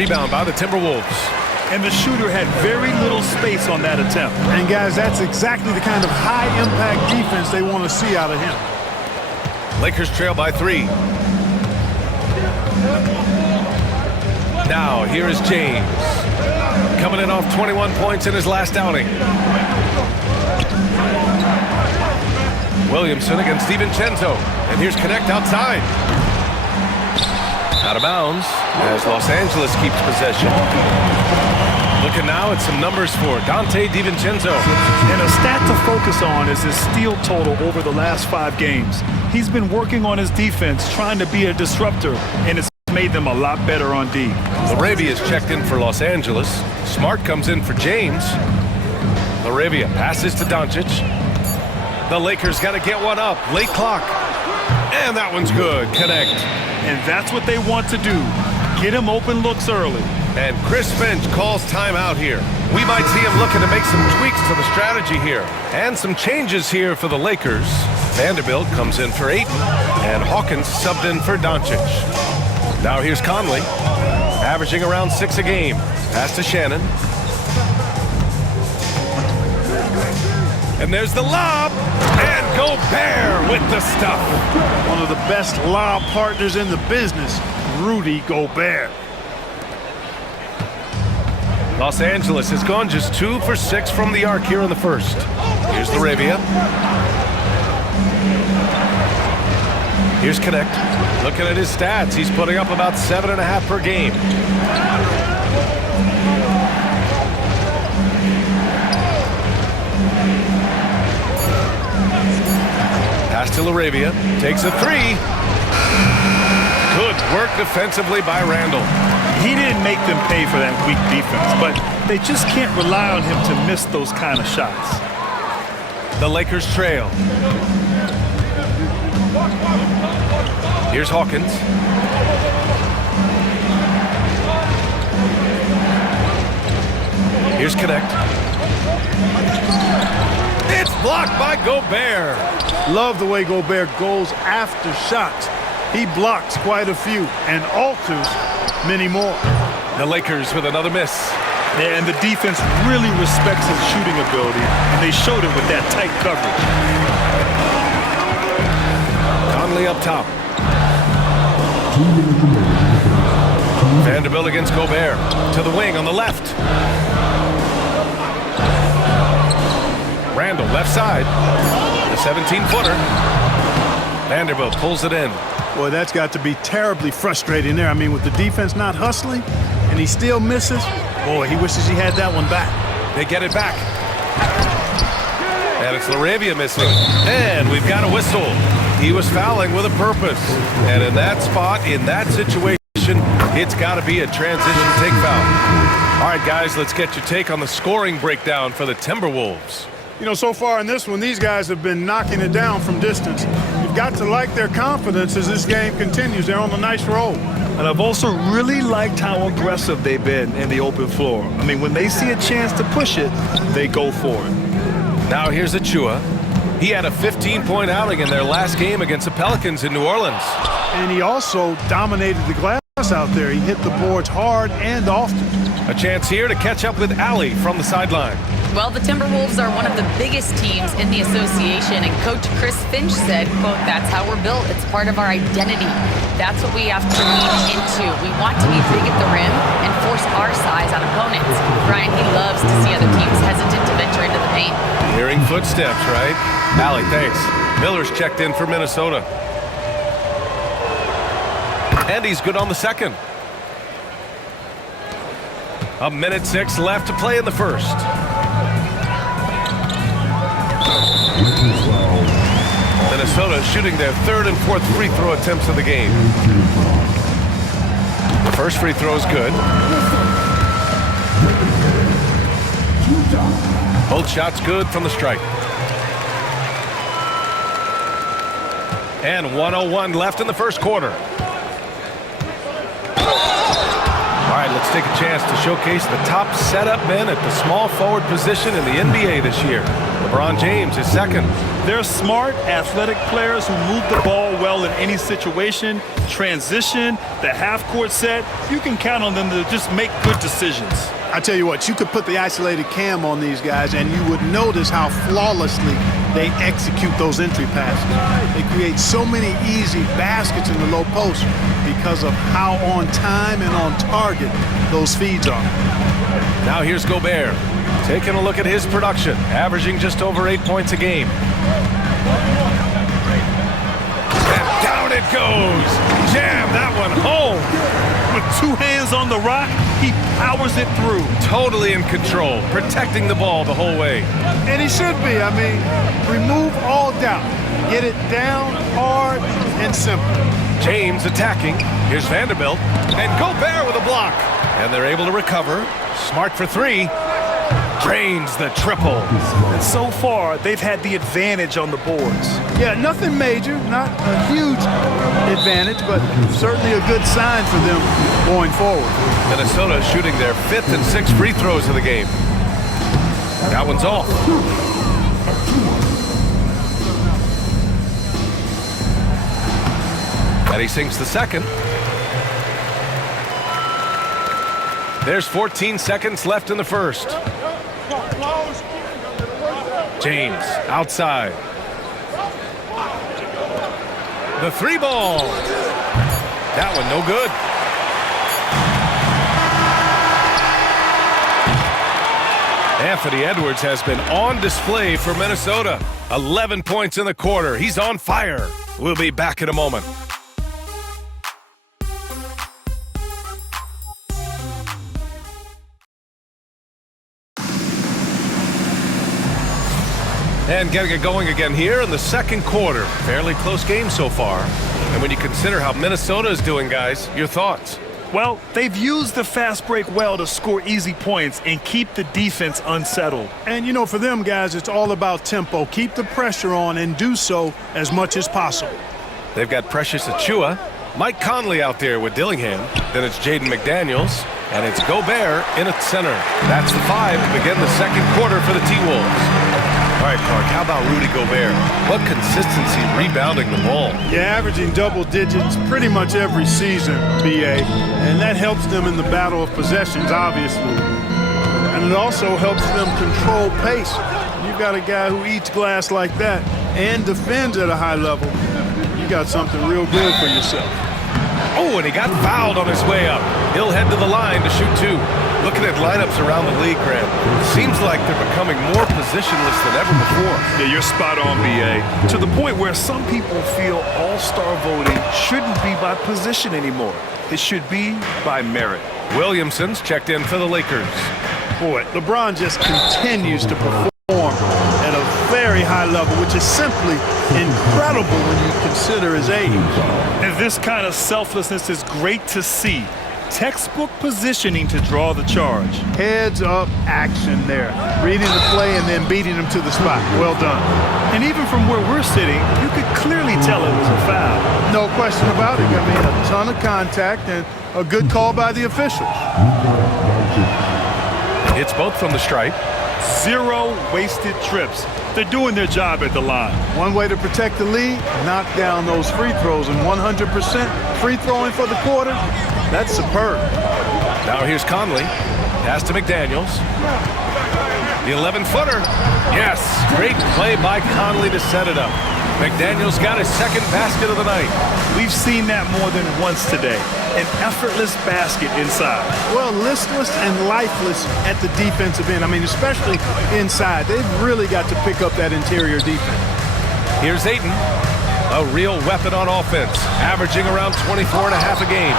rebound by the Timberwolves. And the shooter had very little space on that attempt. And guys, that's exactly the kind of high-impact defense they want to see out of him. Lakers trail by 3. Now, here is James. Coming in off 21 points in his last outing. Williamson against DiVincenzo. And here's Connect outside. Out of bounds as Los Angeles keeps possession. Looking now at some numbers for Dante DiVincenzo. And a stat to focus on is his steal total over the last 5 games. He's been working on his defense, trying to be a disruptor, and it's made them a lot better on D. Laravia's checked in for Los Angeles. Smart comes in for James. Laravia passes to Doncic. The Lakers got to get one up. Late clock. And that one's good. Connect. And that's what they want to do. Get him open looks early. And Chris Finch calls timeout here. We might see him looking to make some tweaks to the strategy here. And some changes here for the Lakers. Vanderbilt comes in for Ayton. And Hawkins subbed in for Doncic. Now here's Conley. Averaging around 6 a game. Pass to Shannon. And there's the lob. And Gobert with the stuff. One of the best lob partners in the business, Rudy Gobert. Los Angeles has gone just 2 for 6 from the arc here in the first. Here's Laravia. Here's Connect. Looking at his stats, he's putting up about 7.5 per game. Pass to Laravia. Takes a 3. Good work defensively by Randall. He didn't make them pay for that weak defense, but they just can't rely on him to miss those kind of shots. The Lakers trail. Here's Hawkins. Here's Connect. It's blocked by Gobert. Love the way Gobert goes after shots. He blocks quite a few and alters many more. The Lakers with another miss. Yeah, and the defense really respects his shooting ability, and they showed it with that tight coverage. Conley up top. Vanderbilt against Gobert. To the wing on the left. Randall left side. The 17-footer. Vanderbilt pulls it in. Boy, that's got to be terribly frustrating there. I mean, with the defense not hustling and he still misses, boy, he wishes he had that one back. They get it back. And it's Laravia missing. And we've got a whistle. He was fouling with a purpose. And in that spot, in that situation, it's got to be a transition take foul. All right, guys, let's get your take on the scoring breakdown for the Timberwolves. You know, so far in this one, these guys have been knocking it down from distance. You've got to like their confidence as this game continues. They're on a nice roll. And I've also really liked how aggressive they've been in the open floor. I mean, when they see a chance to push it, they go for it. Now here's Achua. He had a 15-point outing in their last game against the Pelicans in New Orleans. And he also dominated the glass out there. He hit the boards hard and often. A chance here to catch up with Allie from the sideline. Well, the Timberwolves are one of the biggest teams in the association, and Coach Chris Finch said, quote, "That's how we're built. It's part of our identity. That's what we have to lean into. We want to be big at the rim and force our size on opponents." Brian, he loves to see other teams hesitant to venture into the paint. Hearing footsteps, right? Allie, thanks. Miller's checked in for Minnesota. And he's good on the second. 1:06 left to play in the first. Minnesota shooting their 3rd and 4th free throw attempts of the game. The first free throw is good. Both shots good from the stripe. And 1:01 left in the first quarter. All right, let's take a chance to showcase the top setup men at the small forward position in the NBA this year. LeBron James is second. They're smart, athletic players who move the ball well in any situation, transition, the half-court set. You can count on them to just make good decisions. I tell you what, you could put the isolated cam on these guys and you would notice how flawlessly they execute those entry passes. They create so many easy baskets in the low post because of how on time and on target those feeds are. Now here's Gobert, taking a look at his production, averaging just over 8 points a game. And down it goes. Jam that one home. With 2 hands on the rock, he powers it through. Totally in control, protecting the ball the whole way. And he should be. I mean, remove all doubt. Get it down hard and simple. James attacking. Here's Vanderbilt. And Gobert with a block. And they're able to recover. Smart for 3. Drains the triple. And so far, they've had the advantage on the boards. Yeah, nothing major, not a huge advantage, but certainly a good sign for them going forward. Minnesota shooting their 5th and 6th free throws of the game. That one's off. And he sinks the second. There's 14 seconds left in the first. James outside. The 3 ball. That one no good. Anthony Edwards has been on display for Minnesota. 11 points in the quarter. He's on fire. We'll be back in a moment. And getting it going again here in the second quarter. Fairly close game so far. And when you consider how Minnesota is doing, guys, your thoughts? Well, they've used the fast break well to score easy points and keep the defense unsettled. And, you know, for them, guys, it's all about tempo. Keep the pressure on and do so as much as possible. They've got Precious Achiuwa, Mike Conley out there with Dillingham. Then it's Jaden McDaniels, and it's Gobert in at center. That's the 5 to begin the second quarter for the T-Wolves. All right, Clark, how about Rudy Gobert? What consistency rebounding the ball. Yeah, averaging double digits pretty much every season, BA. And that helps them in the battle of possessions, obviously. And it also helps them control pace. You've got a guy who eats glass like that and defends at a high level. You got something real good for yourself. Oh, and he got fouled on his way up. He'll head to the line to shoot 2. Looking at lineups around the league, Grant, it seems like they're becoming more positionless than ever before. Yeah, you're spot on, BA. To the point where some people feel all-star voting shouldn't be by position anymore. It should be by merit. Williamson's checked in for the Lakers. Boy, LeBron just continues to perform at a very high level, which is simply incredible when you consider his age. And this kind of selflessness is great to see. Textbook positioning to draw the charge. Heads up action there. Reading the play and then beating him to the spot. Well done. And even from where we're sitting, you could clearly tell it was a foul. No question about it. I mean, a ton of contact and a good call by the officials. It's both from the stripe. 0 wasted trips. They're doing their job at the line. One way to protect the lead, knock down those free throws, and 100% free throwing for the quarter, that's superb. Now here's Conley. Pass to McDaniels. The 11-footer. Yes, great play by Conley to set it up. McDaniels got his second basket of the night. We've seen that more than once today. An effortless basket inside. Well, listless and lifeless at the defensive end. I mean, especially inside. They've really got to pick up that interior defense. Here's Ayton, a real weapon on offense, averaging around 24.5 a game.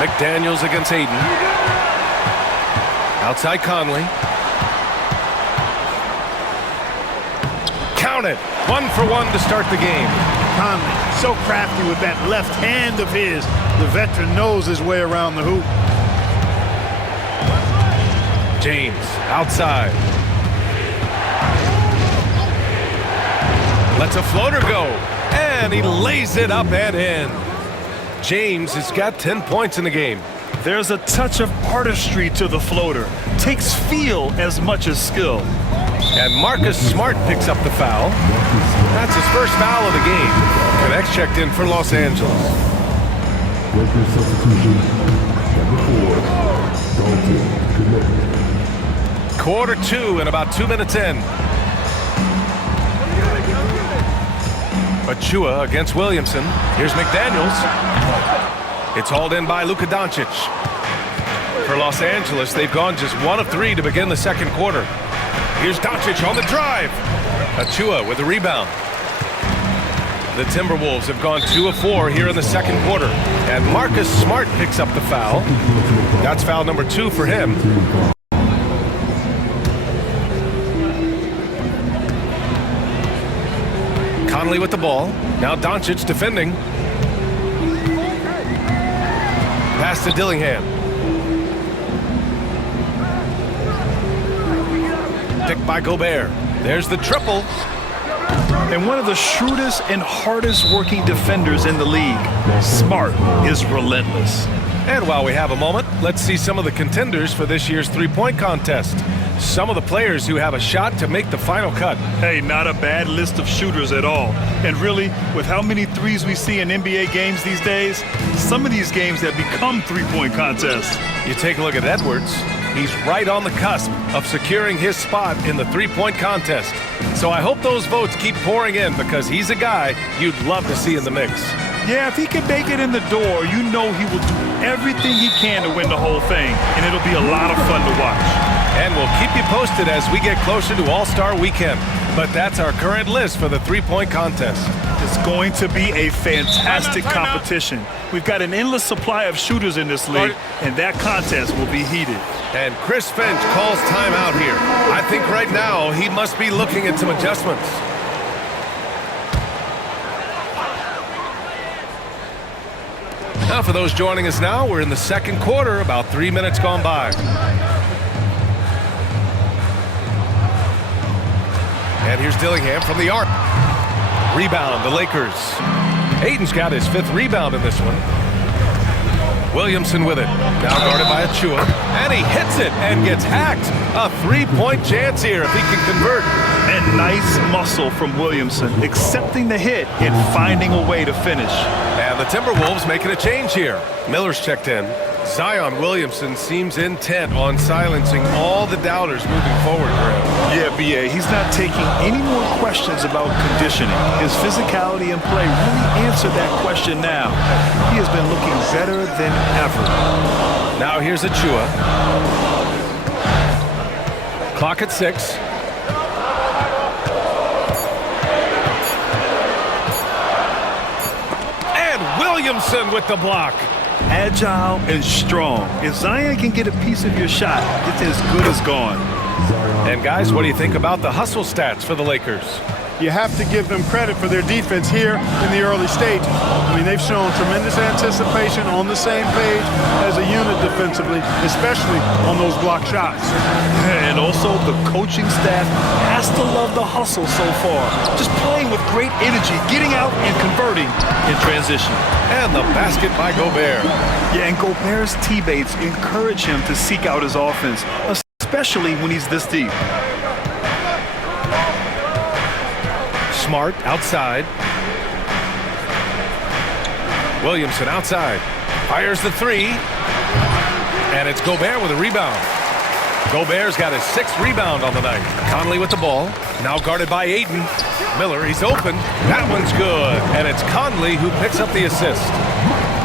McDaniels against Ayton. Outside Conley. Count it. 1 for 1 to start the game. Conley, so crafty with that left hand of his. The veteran knows his way around the hoop. James outside. Lets a floater go. And he lays it up and in. James has got 10 points in the game. There's a touch of artistry to the floater. Takes feel as much as skill. And Marcus Smart picks up the foul. That's his first foul of the game. Connects checked in for Los Angeles. Lakers substitution, number 4, Dalton Connect. Quarter 2 and about 2 minutes in. Achua against Williamson. Here's McDaniels. It's hauled in by Luka Doncic. For Los Angeles, they've gone just 1 of 3 to begin the second quarter. Here's Doncic on the drive. Achua with the rebound. The Timberwolves have gone 2 of 4 here in the second quarter. And Marcus Smart picks up the foul. That's foul number 2 for him. Conley with the ball. Now Doncic defending. Pass to Dillingham. Picked by Gobert. There's the triple. And one of the shrewdest and hardest working defenders in the league. Smart is relentless. And while we have a moment, let's see some of the contenders for this year's three-point contest. Some of the players who have a shot to make the final cut. Hey, not a bad list of shooters at all. And really, with how many threes we see in NBA games these days, some of these games have become three-point contests. You take a look at Edwards. He's right on the cusp of securing his spot in the three-point contest. So I hope those votes keep pouring in because he's a guy you'd love to see in the mix. Yeah, if he can make it in the door, you know he will do everything he can to win the whole thing. And it'll be a lot of fun to watch. And we'll keep you posted as we get closer to All-Star Weekend. But that's our current list for the three-point contest. It's going to be a fantastic competition. We've got an endless supply of shooters in this league, and that contest will be heated. And Chris Finch calls timeout here. I think right now he must be looking at some adjustments. Now for those joining us now, we're in the second quarter, about 3 minutes gone by. And here's Dillingham from the arc. Rebound, the Lakers. Ayton's got his 5th rebound in this one. Williamson with it. Now guarded by Achua. And he hits it and gets hacked. A three-point chance here if he can convert. And nice muscle from Williamson, accepting the hit and finding a way to finish. And the Timberwolves making a change here. Miller's checked in. Zion Williamson seems intent on silencing all the doubters moving forward for him. Yeah, B.A., he's not taking any more questions about conditioning. His physicality and play really answer that question now. He has been looking better than ever. Now here's Achua. Clock at 6. And Williamson with the block. Agile and strong. If Zion can get a piece of your shot, it's as good as gone. And guys, what do you think about the hustle stats for the Lakers? You have to give them credit for their defense here in the early stage. I mean, they've shown tremendous anticipation, on the same page as a unit defensively, especially on those block shots. And also, the coaching staff has to love the hustle so far. Just playing with great energy, getting out and converting in transition. And the basket by Gobert. Yeah, and Gobert's teammates encourage him to seek out his offense, especially when he's this deep. Smart outside. Williamson outside. Fires the 3. And it's Gobert with a rebound. Gobert's got his 6th rebound on the night. Conley with the ball. Now guarded by Ayton. Miller, he's open. That one's good. And it's Conley who picks up the assist.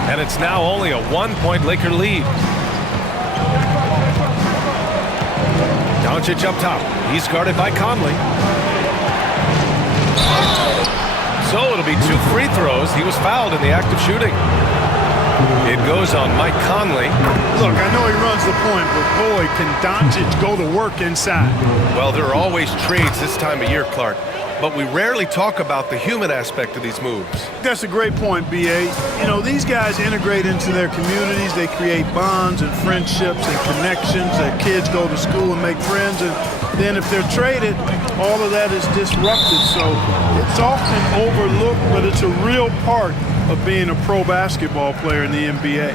And it's now only a 1-point Laker lead. Doncic up top. He's guarded by Conley. So it'll be 2 free throws. He was fouled in the act of shooting. It goes on Mike Conley. Look, I know he runs the point, but boy, can Doncic go to work inside. Well, there are always trades this time of year, Clark, but we rarely talk about the human aspect of these moves. That's a great point, B.A. You know, these guys integrate into their communities. They create bonds and friendships and connections. Their kids go to school and make friends, and then if they're traded, all of that is disrupted. So it's often overlooked, but it's a real part of being a pro basketball player in the NBA.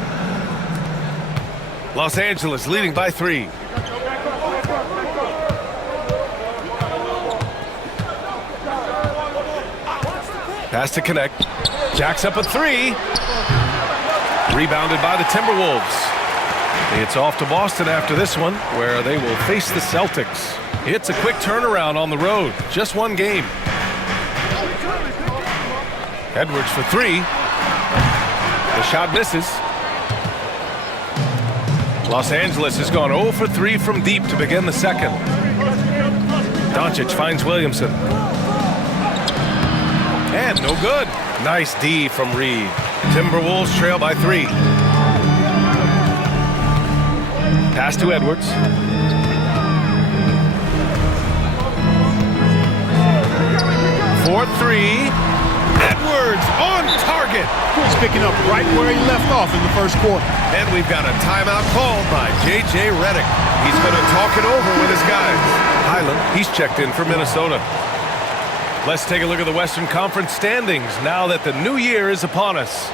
Los Angeles leading by 3. Pass to connect. Jacks up a 3. Rebounded by the Timberwolves. It's off to Boston after this one, where they will face the Celtics. It's a quick turnaround on the road. Just one game. Edwards for 3. The shot misses. Los Angeles has gone 0 for 3 from deep to begin the second. Doncic finds Williamson. And no good. Nice D from Reed. Timberwolves trail by 3. Pass to Edwards. For 3. Edwards on target. He's picking up right where he left off in the first quarter. And we've got a timeout called by J.J. Redick. He's going to talk it over with his guys. Highland, he's checked in for Minnesota. Let's take a look at the Western Conference standings now that the new year is upon us.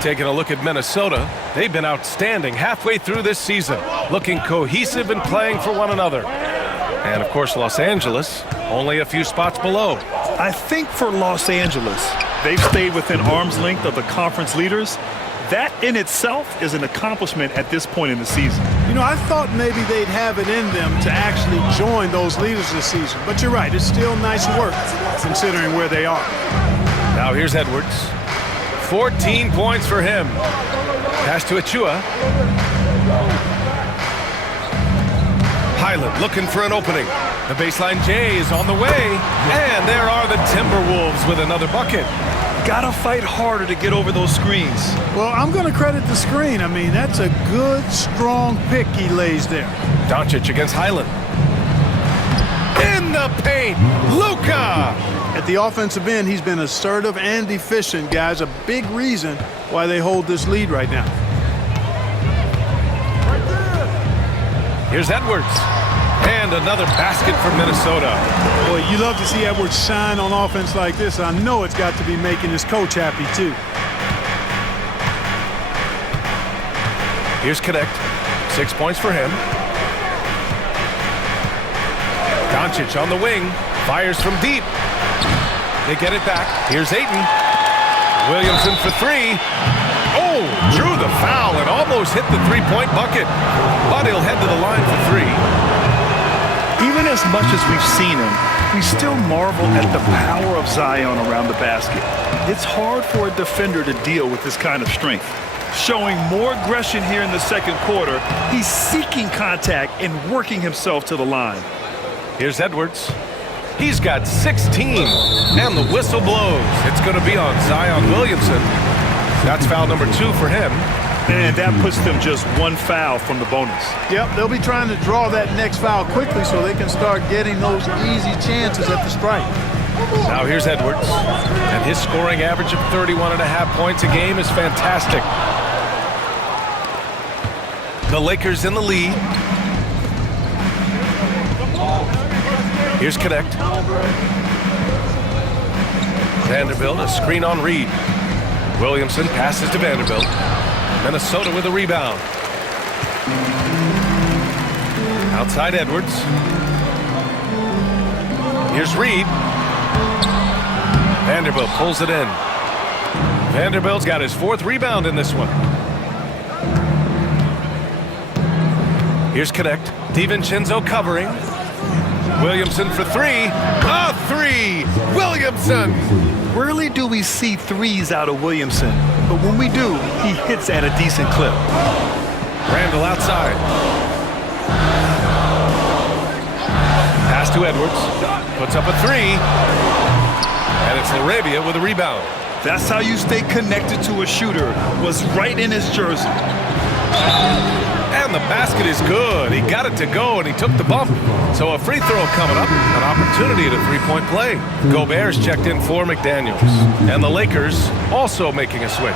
Taking a look at Minnesota, they've been outstanding halfway through this season, looking cohesive and playing for one another. And of course, Los Angeles, only a few spots below. I think for Los Angeles, they've stayed within arm's length of the conference leaders. That in itself is an accomplishment at this point in the season. You know, I thought maybe they'd have it in them to actually join those leaders this season. But you're right, it's still nice work considering where they are. Now here's Edwards. 14 points for him. Pass to Achua. Highland looking for an opening. The baseline J is on the way. And there are the Timberwolves with another bucket. Gotta fight harder to get over those screens. Well, I'm going to credit the screen. I mean, that's a good, strong pick he lays there. Doncic against Highland. In the paint, Luka! At the offensive end, he's been assertive and efficient, guys. A big reason why they hold this lead right now. Here's Edwards. And another basket for Minnesota. Boy, you love to see Edwards shine on offense like this. I know it's got to be making his coach happy, too. Here's Connect. 6 points for him. Doncic on the wing. Fires from deep. They get it back. Here's Ayton. Williamson for 3. Oh, drew the foul and almost hit the three-point bucket. But he'll head to the line for 3. Even as much as we've seen him, we still marvel at the power of Zion around the basket. It's hard for a defender to deal with this kind of strength. Showing more aggression here in the second quarter, he's seeking contact and working himself to the line. Here's Edwards. He's got 16, and the whistle blows. It's going to be on Zion Williamson. That's foul number 2 for him. And that puts them just one foul from the bonus. Yep, they'll be trying to draw that next foul quickly so they can start getting those easy chances at the strike. Now here's Edwards. And his scoring average of 31.5 points a game is fantastic. The Lakers in the lead. Here's Connect. Vanderbilt, a screen on Reed. Williamson passes to Vanderbilt. Minnesota with a rebound. Outside Edwards. Here's Reed. Vanderbilt pulls it in. Vanderbilt's got his 4th rebound in this one. Here's Connect. DiVincenzo covering. Williamson for 3. A 3! Williamson! Rarely do we see threes out of Williamson, but when we do, he hits at a decent clip. Randall outside. Pass to Edwards. Puts up a 3. And it's LaRavia with a rebound. That's how you stay connected to a shooter. Was right in his jersey. And the basket is good. He got it to go, and he took the bump. So a free throw coming up. An opportunity at a three-point play. Gobert's checked in for McDaniels. And the Lakers also making a switch.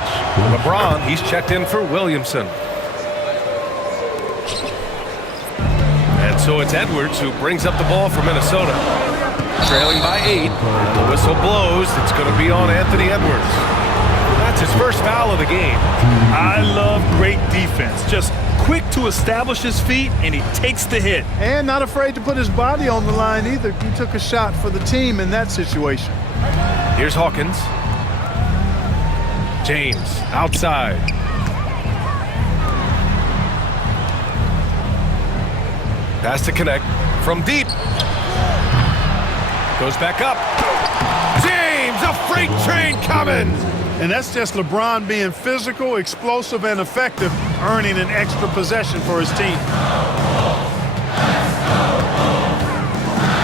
LeBron, he's checked in for Williamson. And so it's Edwards who brings up the ball for Minnesota. Trailing by 8. The whistle blows. It's going to be on Anthony Edwards. That's his first foul of the game. I love great defense. Just quick to establish his feet, and he takes the hit. And not afraid to put his body on the line either. He took a shot for the team in that situation. Here's Hawkins. James outside. Pass to connect from deep. Goes back up. James, a freight train coming. And that's just LeBron being physical, explosive, and effective, earning an extra possession for his team.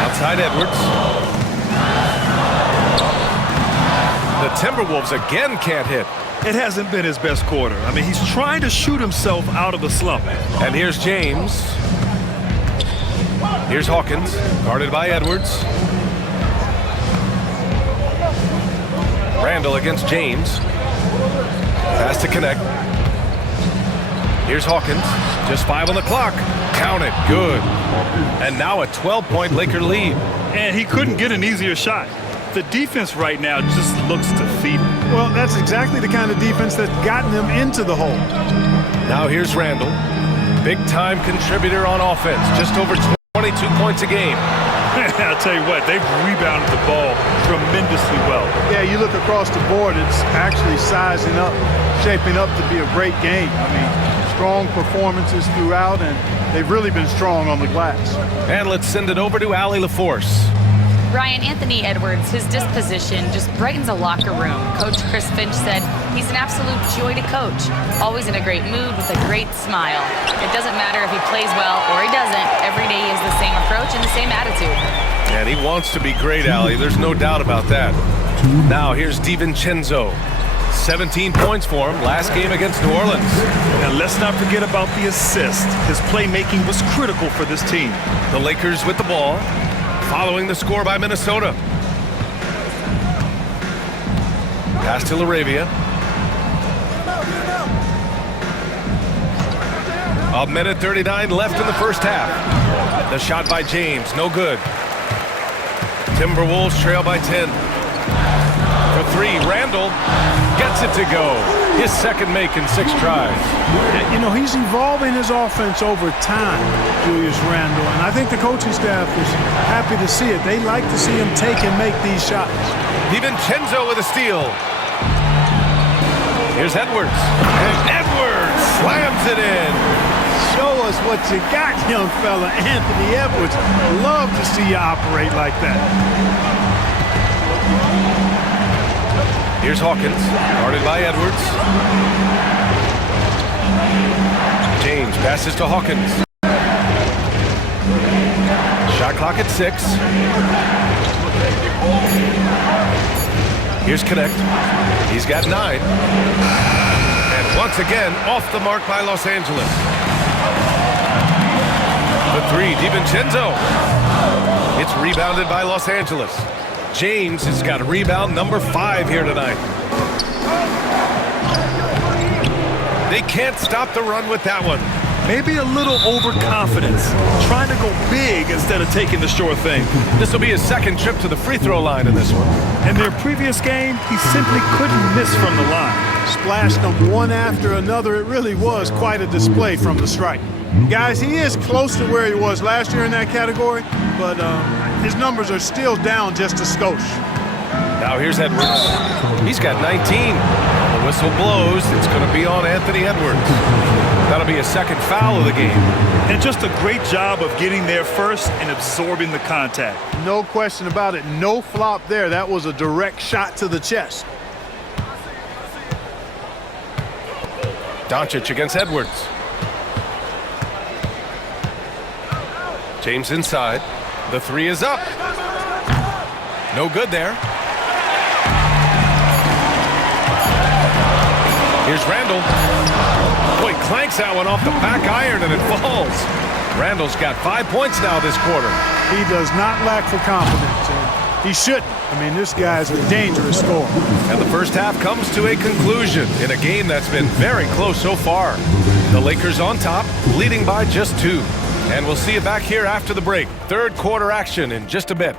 Outside Edwards. The Timberwolves again can't hit. It hasn't been his best quarter. I mean, he's trying to shoot himself out of the slump. And here's James. Here's Hawkins, guarded by Edwards. Randall against James. Pass to connect. Here's Hawkins. Just 5 on the clock. Count it. Good. And now a 12-point Laker lead. And he couldn't get an easier shot. The defense right now just looks defeated. Well, that's exactly the kind of defense that's gotten them into the hole. Now here's Randall. Big-time contributor on offense. Just over 22 points a game. I'll tell you what, they've rebounded the ball tremendously well. Yeah, you look across the board, it's actually sizing up, shaping up to be a great game. I mean, strong performances throughout, and they've really been strong on the glass. And let's send it over to Allie LaForce. Brian, Anthony Edwards, his disposition just brightens a locker room. Coach Chris Finch said he's an absolute joy to coach. Always in a great mood with a great smile. It doesn't matter if he plays well or he doesn't. Every day is the same approach and the same attitude. And he wants to be great, Allie. There's no doubt about that. Now here's DiVincenzo. 17 points for him last game against New Orleans. And let's not forget about the assist. His playmaking was critical for this team. The Lakers with the ball, following the score by Minnesota. Pass to LaRavia. A minute 39 left in the first half. The shot by James, no good. Timberwolves trail by 10. For 3, Randall gets it to go. His second make in 6 tries. You know, he's evolving his offense over time, Julius Randle, and I think the coaching staff is happy to see it. They like to see him take and make these shots. DiVincenzo with a steal. Here's Edwards. And Edwards slams it in. Show us what you got, young fella. Anthony Edwards. Love to see you operate like that. Here's Hawkins, guarded by Edwards. James passes to Hawkins. Shot clock at 6. Here's Connect. He's got 9. And once again, off the mark by Los Angeles. The 3, DiVincenzo. It's rebounded by Los Angeles. James has got rebound number 5 here tonight. They can't stop the run with that one. Maybe a little overconfidence, trying to go big instead of taking the sure thing. This will be his second trip to the free throw line in this one. In their previous game, he simply couldn't miss from the line. Splashed them one after another. It really was quite a display from the strike. Guys, he is close to where he was last year in that category, but his numbers are still down just a skosh. Now here's Edwards. He's got 19. The whistle blows. It's going to be on Anthony Edwards. That'll be a second foul of the game. And just a great job of getting there first and absorbing the contact. No question about it. No flop there. That was a direct shot to the chest. Doncic against Edwards. James inside. The 3 is up. No good there. Here's Randall. Boy, clanks that one off the back iron and it falls. Randall's got 5 points now this quarter. He does not lack for confidence. And he shouldn't. I mean, this guy's a dangerous scorer. And the first half comes to a conclusion in a game that's been very close so far. The Lakers on top, leading by just 2. And we'll see you back here after the break. Third quarter action in just a bit.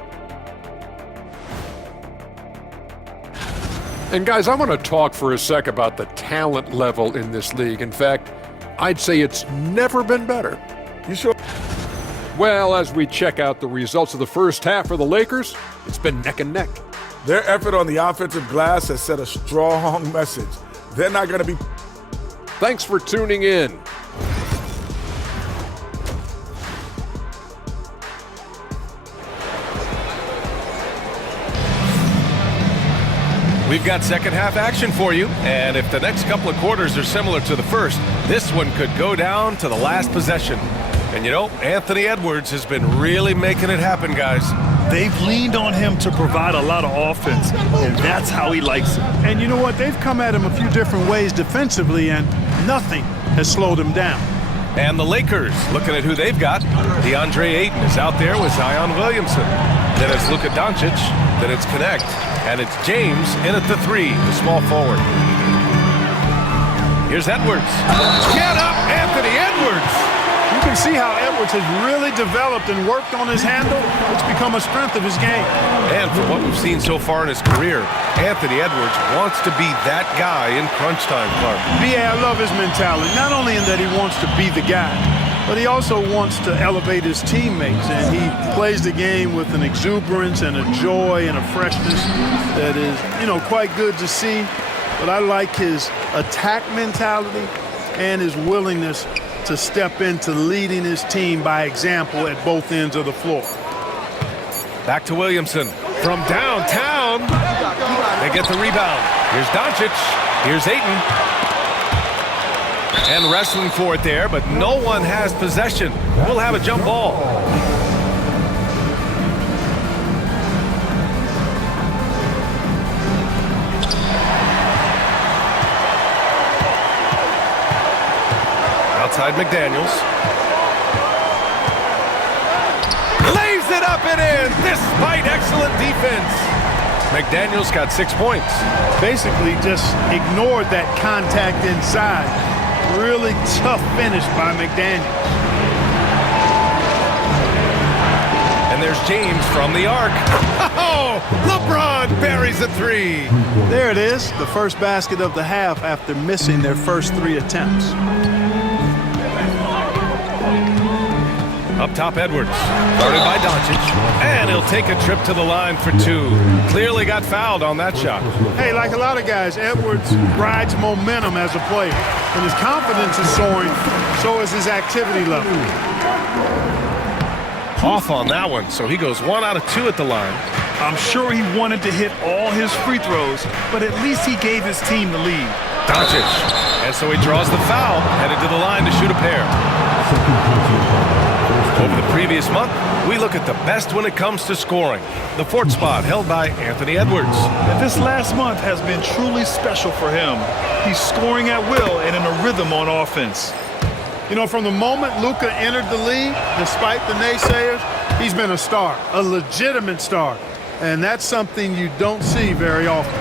And guys, I want to talk for a sec about the talent level in this league. In fact, I'd say it's never been better. You sure? Well, as we check out the results of the first half for the Lakers, it's been neck and neck. Their effort on the offensive glass has sent a strong message. They're not going to be... Thanks for tuning in. We've got second half action for you, and if the next couple of quarters are similar to the first, this one could go down to the last possession. And you know, Anthony Edwards has been really making it happen, guys. They've leaned on him to provide a lot of offense, and that's how he likes it. And you know what? They've come at him a few different ways defensively, and nothing has slowed him down. And the Lakers, looking at who they've got, DeAndre Ayton is out there with Zion Williamson. Then it's Luka Doncic, then it's Connect, and it's James in at the 3, the small forward. Here's Edwards. Get up, Anthony Edwards! You can see how Edwards has really developed and worked on his handle. It's become a strength of his game. And from what we've seen so far in his career, Anthony Edwards wants to be that guy in crunch time, Clark. B.A., I love his mentality, not only in that he wants to be the guy, but he also wants to elevate his teammates, and he plays the game with an exuberance and a joy and a freshness that is, you know, quite good to see. But I like his attack mentality and his willingness to step into leading his team by example at both ends of the floor. Back to Williamson from downtown. They get the rebound. Here's Doncic. Here's Ayton. And wrestling for it there, but no one has possession. We'll have a jump ball. Outside McDaniels. Lays it up and in, despite excellent defense. McDaniels got 6 points. Basically just ignored that contact inside. Really tough finish by McDaniels. And there's James from the arc. Oh, LeBron buries a 3. There it is, the first basket of the half after missing their first 3 attempts. Up top, Edwards. Guarded by Doncic. And he'll take a trip to the line for 2. Clearly got fouled on that shot. Hey, like a lot of guys, Edwards rides momentum as a player. When his confidence is soaring, so is his activity level. Off on that one, so he goes 1 out of 2 at the line. I'm sure he wanted to hit all his free throws, but at least he gave his team the lead. Doncic. And so he draws the foul, headed to the line to shoot a pair. Over the previous month, we look at the best when it comes to scoring. The 4th spot held by Anthony Edwards. This last month has been truly special for him. He's scoring at will and in a rhythm on offense. You know, from the moment Luka entered the league, despite the naysayers, he's been a star, a legitimate star. And that's something you don't see very often.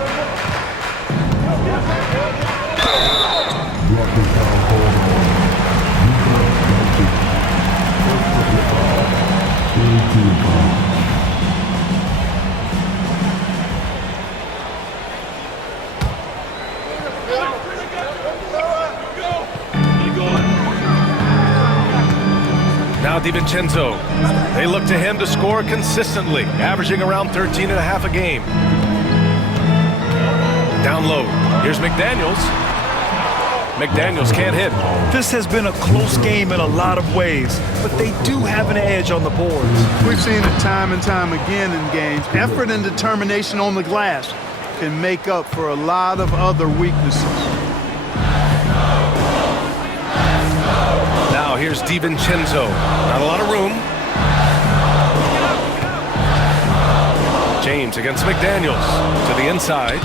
Now DiVincenzo. They look to him to score consistently, averaging around 13.5 a game. Down low. Here's McDaniels. McDaniels can't hit. This has been a close game in a lot of ways, but they do have an edge on the boards. We've seen it time and time again in games. Effort and determination on the glass can make up for a lot of other weaknesses. Now here's DiVincenzo. Not a lot of room. James against McDaniels. To the inside.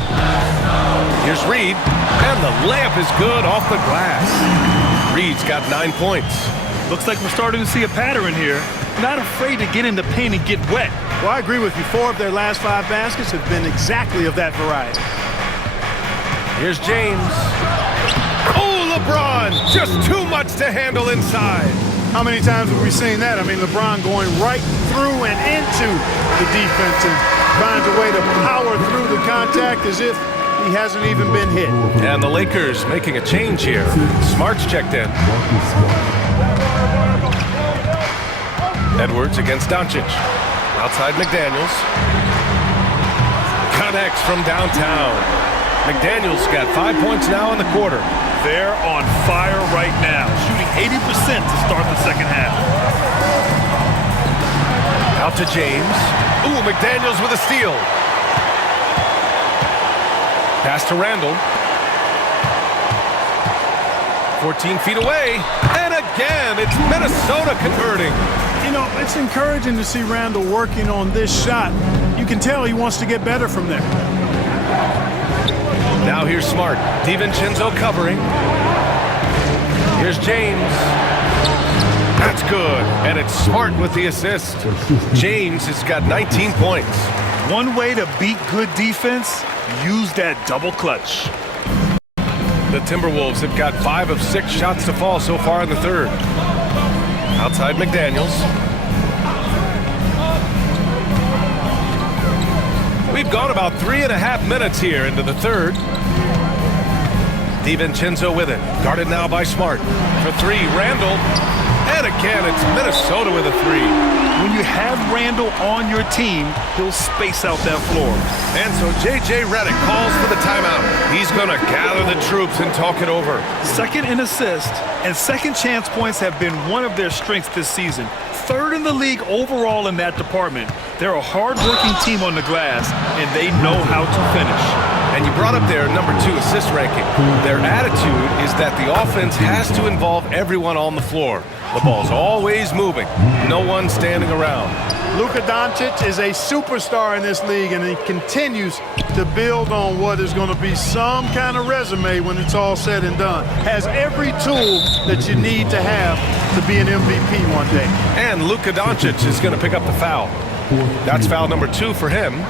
Here's Reed. And the layup is good off the glass. Reed's got 9 points. Looks like we're starting to see a pattern here. Not afraid to get in the paint and get wet. Well, I agree with you. 4 of their last 5 baskets have been exactly of that variety. Here's James. Oh, LeBron! Just too much to handle inside. How many times have we seen that? I mean, LeBron going right through and into the defense and finds a way to power through the contact as if He hasn't even been hit. And the Lakers making a change here. Smart's checked in. Edwards against Doncic. Outside McDaniels. Connects from downtown. McDaniels got 5 points now in the quarter. They're on fire right now, shooting 80% to start the second half. Out to James. Ooh, McDaniels with a steal. Pass to Randall. 14 feet away. And again, it's Minnesota converting. You know, it's encouraging to see Randall working on this shot. You can tell he wants to get better from there. Now here's Smart. DiVincenzo covering. Here's James. That's good. And it's Smart with the assist. James has got 19 points. One way to beat good defense, use that double clutch. The Timberwolves have got 5 of 6 shots to fall so far in the third. Outside McDaniels. We've gone about 3.5 minutes here into the third. DiVincenzo with it. Guarded now by Smart. For 3, Randall. And again, it's Minnesota with a 3. When you have Randall on your team, he'll space out that floor. And so J.J. Redick calls for the timeout. He's going to gather the troops and talk it over. Second in assists and second chance points have been one of their strengths this season. Third in the league overall in that department. They're a hard-working team on the glass, and they know how to finish. And you brought up their number 2 assist ranking. Their attitude is that the offense has to involve everyone on the floor. The ball's always moving. No one standing around. Luka Doncic is a superstar in this league, and he continues to build on what is going to be some kind of resume when it's all said and done. Has every tool that you need to have to be an MVP one day. And Luka Doncic is going to pick up the foul. That's foul number 2 for him.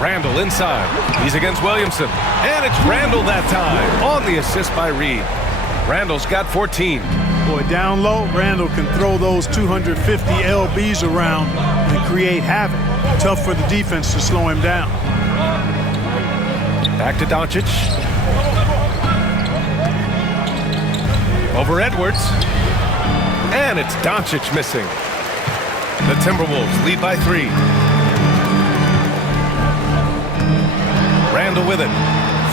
Randall inside. He's against Williamson. And it's Randall that time on the assist by Reed. Randall's got 14. Boy, down low, Randall can throw those 250 LBs around and create havoc. Tough for the defense to slow him down. Back to Doncic. Over Edwards. And it's Doncic missing. The Timberwolves lead by 3. Randall with it.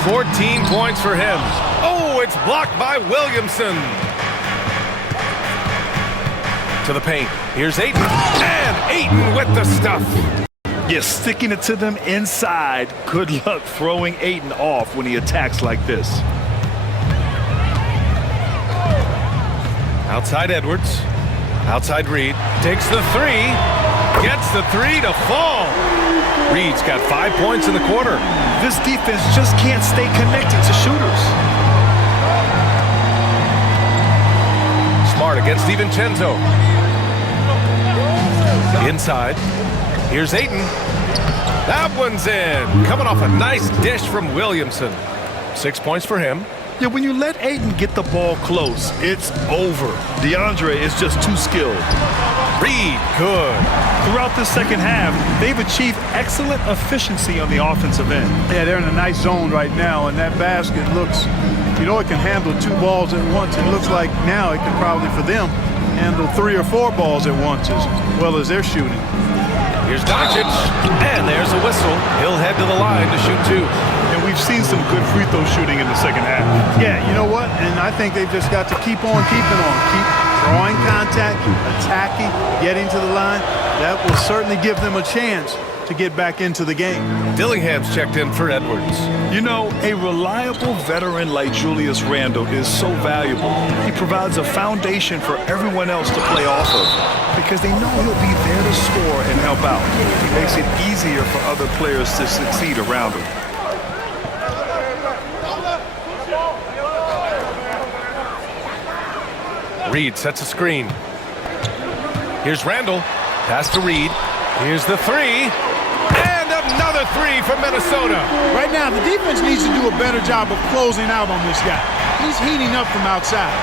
14 points for him. Oh, it's blocked by Williamson. To the paint. Here's Ayton. And Ayton with the stuff. Yeah, sticking it to them inside. Good luck throwing Ayton off when he attacks like this. Outside Edwards. Outside Reed. Takes the 3. Gets the 3 to fall. Reed's got 5 points in the quarter. This defense just can't stay connected to shooters. Smart against DiVincenzo. Inside. Here's Ayton. That one's in. Coming off a nice dish from Williamson. 6 points for him. Yeah, when you let Ayton get the ball close, it's over. DeAndre is just too skilled. Reed, good. Throughout the second half, they've achieved excellent efficiency on the offensive end. Yeah, they're in a nice zone right now, and that basket looks, you know, it can handle 2 balls at once. It looks like now it can probably, for them, handle 3 or 4 balls at once as well as they're shooting. Here's Doncic, and there's a whistle. He'll head to the line to shoot 2. And we've seen some good free throw shooting in the second half. Yeah, you know what? And I think they've just got to keep on keeping on. Keep drawing contact, attacking, getting to the line. That will certainly give them a chance to get back into the game. Dillingham's checked in for Edwards. You know, a reliable veteran like Julius Randle is so valuable. He provides a foundation for everyone else to play off of because they know he'll be there to score and help out. He makes it easier for other players to succeed around him. Reed sets a screen. Here's Randall. Pass to Reed. Here's the 3. And another 3 for Minnesota. Right now, the defense needs to do a better job of closing out on this guy. He's heating up from outside.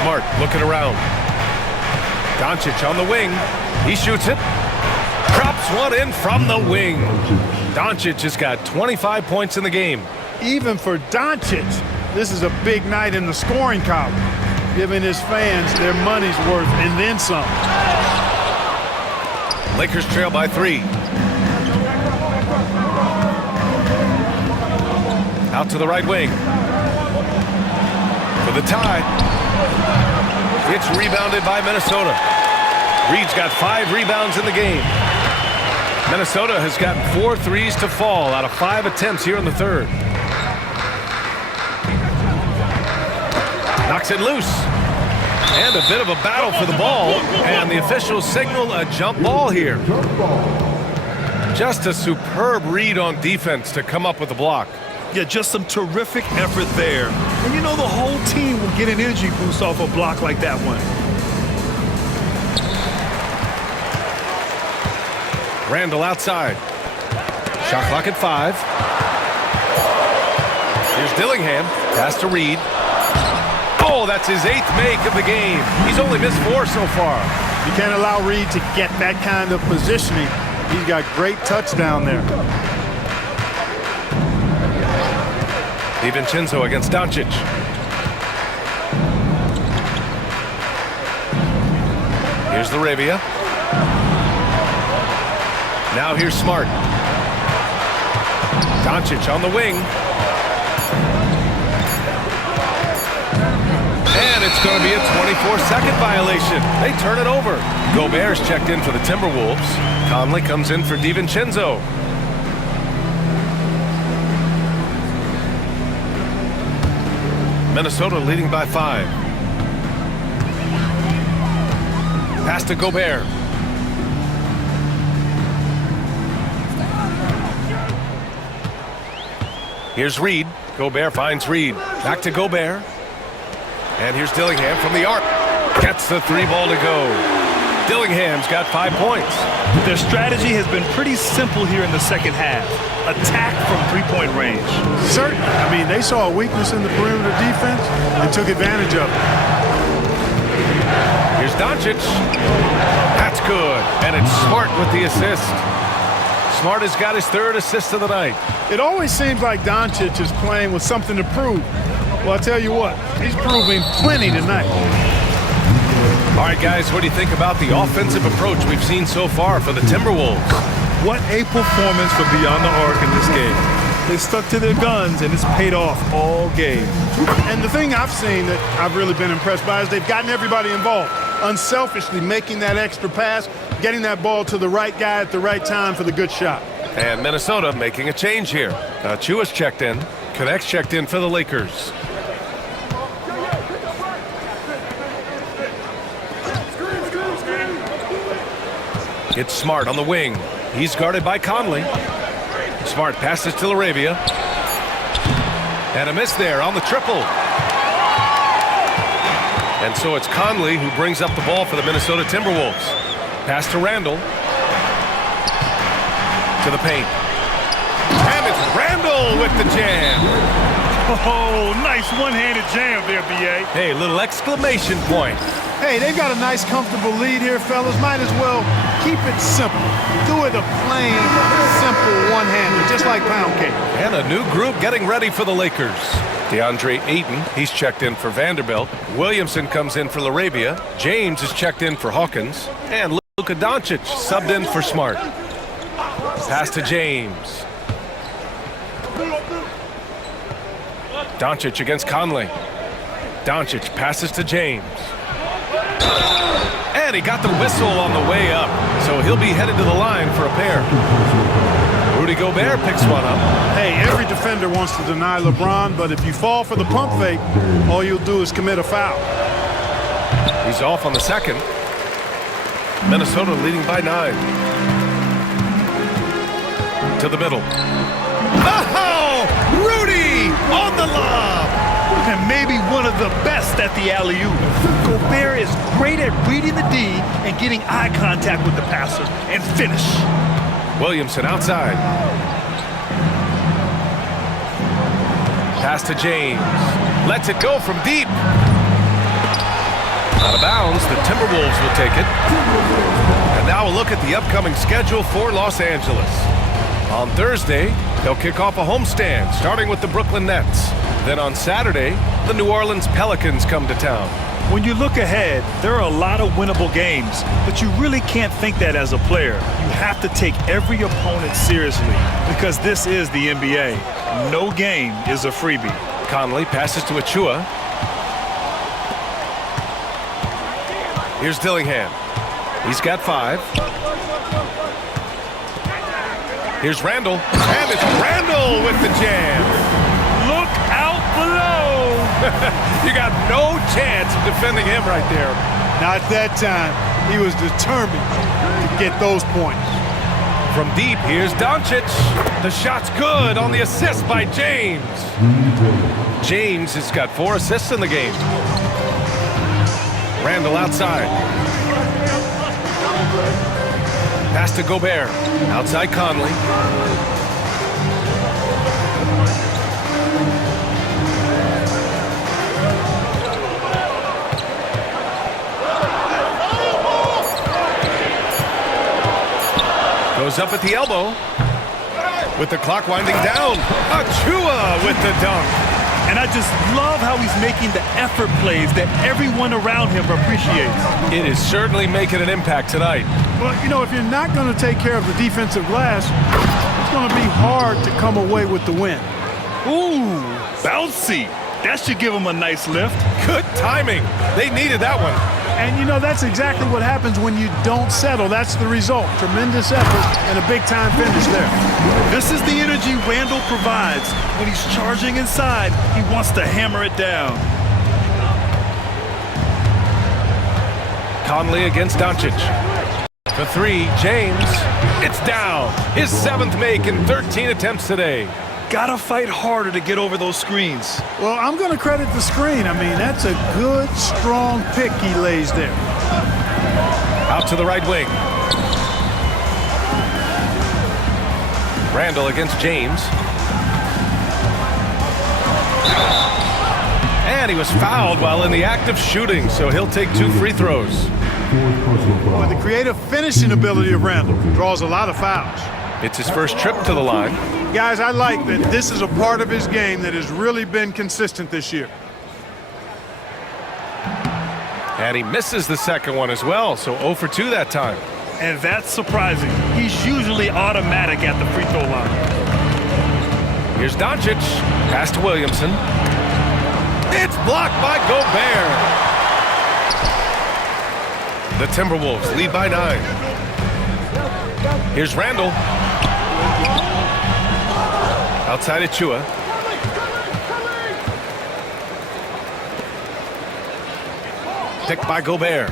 Smart looking around. Doncic on the wing. He shoots it. Drops one in from the wing. Doncic has got 25 points in the game. Even for Doncic, this is a big night in the scoring column, giving his fans their money's worth and then some. Lakers trail by 3. Out to the right wing. For the tie. It's rebounded by Minnesota. Reed's got 5 rebounds in the game. Minnesota has gotten 4 threes to fall out of 5 attempts here in the third. Knocks it loose. And a bit of a battle for the ball. And the officials signal a jump ball here. Just a superb read on defense to come up with the block. Yeah, just some terrific effort there. And you know the whole team will get an energy boost off a block like that one. Randall outside. Shot clock at 5. Here's Dillingham. Pass to Reed. Oh, that's his 8th make of the game. He's only missed 4 so far. You can't allow Reed to get that kind of positioning. He's got great touch down there. DiVincenzo against Doncic. Here's Laravia. Now here's Smart. Doncic on the wing. And it's going to be a 24-second violation. They turn it over. Gobert's checked in for the Timberwolves. Conley comes in for DiVincenzo. Minnesota leading by 5. Pass to Gobert. Here's Reed. Gobert finds Reed. Back to Gobert. And here's Dillingham from the arc. Gets the 3 ball to go. Dillingham's got 5 points. Their strategy has been pretty simple here in the second half. Attack from 3-point range. Certainly. I mean, they saw a weakness in the perimeter defense and took advantage of it. Here's Doncic. That's good. And it's Smart with the assist. Smart has got his 3rd assist of the night. It always seems like Doncic is playing with something to prove. Well, I'll tell you what, he's proving plenty tonight. All right, guys, what do you think about the offensive approach we've seen so far for the Timberwolves? What a performance for Beyond the Arc in this game. They stuck to their guns, and it's paid off all game. And the thing I've seen that I've really been impressed by is they've gotten everybody involved, unselfishly making that extra pass, getting that ball to the right guy at the right time for the good shot. And Minnesota making a change here. Chua's checked in. Connect's checked in for the Lakers. It's Smart on the wing. He's guarded by Conley. Smart passes to Laravia. And a miss there on the triple. And so it's Conley who brings up the ball for the Minnesota Timberwolves. Pass to Randall. To the paint. And it's Randall with the jam. Oh, nice one-handed jam there, B.A. Hey, little exclamation point. Hey, they've got a nice, comfortable lead here, fellas. Might as well keep it simple. Do it a plain, simple one-hander, just like pound cake. And a new group getting ready for the Lakers. DeAndre Ayton, he's checked in for Vanderbilt. Williamson comes in for Laravia. James is checked in for Hawkins. And Luka Doncic subbed in for Smart. Pass to James. Doncic against Conley. Doncic passes to James. And he got the whistle on the way up, so he'll be headed to the line for a pair. Rudy Gobert picks one up. Hey, every defender wants to deny LeBron, but if you fall for the pump fake, all you'll do is commit a foul. He's off on the second. Minnesota leading by 9. To the middle. Oh! Rudy on the lob! And maybe one of the best at the alley-oop. Gobert is great at reading the D and getting eye contact with the passer and finish. Williamson outside. Pass to James. Lets it go from deep. Out of bounds, the Timberwolves will take it. And now a look at the upcoming schedule for Los Angeles. On Thursday, they'll kick off a homestand, starting with the Brooklyn Nets. Then on Saturday, the New Orleans Pelicans come to town. When you look ahead, there are a lot of winnable games, but you really can't think that as a player. You have to take every opponent seriously because this is the NBA. No game is a freebie. Conley passes to Achua. Here's Dillingham. He's got 5. Here's Randall. And it's Randall with the jam. Look out below! You got no chance of defending him right there. Not that time. He was determined to get those points. From deep, here's Doncic. The shot's good on the assist by James. James has got 4 assists in the game. Randall outside. Pass to Gobert. Outside Conley. Goes up at the elbow. With the clock winding down. Achua with the dunk. And I just love how he's making the effort plays that everyone around him appreciates. It is certainly making an impact tonight. Well, you know, if you're not going to take care of the defensive glass, it's going to be hard to come away with the win. Ooh, bouncy. That should give him a nice lift. Good timing. They needed that one. And, you know, that's exactly what happens when you don't settle. That's the result. Tremendous effort and a big-time finish there. This is the energy Randall provides. When he's charging inside, he wants to hammer it down. Conley against Doncic. For 3, James. It's down. His 7th make in 13 attempts today. Gotta fight harder to get over those screens. Well, I'm going to credit the screen. I mean, that's a good, strong pick he lays there. Out to the right wing. Randall against James. And he was fouled while in the act of shooting, so he'll take 2 free throws. Boy, the creative finishing ability of Randall draws a lot of fouls. It's his first trip to the line. Guys, I like that this is a part of his game that has really been consistent this year. And he misses the second one as well, so 0 for 2 that time. And that's surprising. He's usually automatic at the free throw line. Here's Doncic. Pass to Williamson. It's blocked by Gobert. The Timberwolves lead by 9. Here's Randall. Outside Achua. Picked by Gobert.